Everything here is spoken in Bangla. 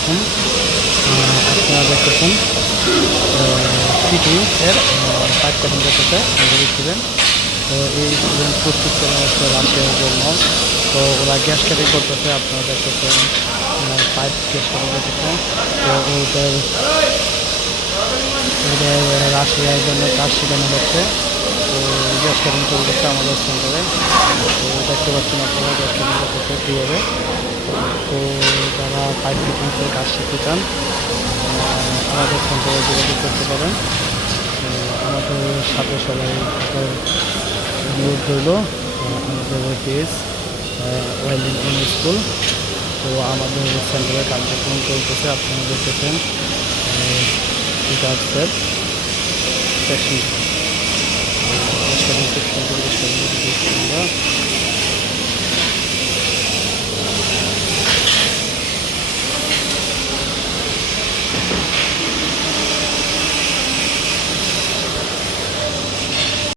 আলাইকুম। আপনারা দেখতেছেন সিটি এর পাইপ কাটিং করতেছে আমাদের স্টুডেন্ট। তো এই স্টুডেন্ট প্রস্তুত করে হচ্ছে রাশিয়ার জন্য। তো ওরা গ্যাস কাটিং করতেছে, আপনারা দেখতেছেন পাইপ গ্যাস কাটিং করতেছে। তো ওদের রাশিয়ার জন্য কাজ শেখানো হচ্ছে। তো গ্যাস কাটিং চলতেছে আমাদের সেন্টারে। তো দেখতে পাচ্ছেন আপনারা গ্যাস কাটিং করতেছে কীভাবে। তো যারা পাইপ ফিটিংসের কাজ শিখতে চান আমাদের সেন্টারে যোগাযোগ করতে পারেন। আমাদের সাথে সবাই থাকার অনুরোধ রইল। আমাদের পেজ ওয়েল্ডিং স্কুল। তো আমাদের সেন্টারে কার্যক্রম চলতেছে, আপনারা দেখতেছেন সেকশন সেকশন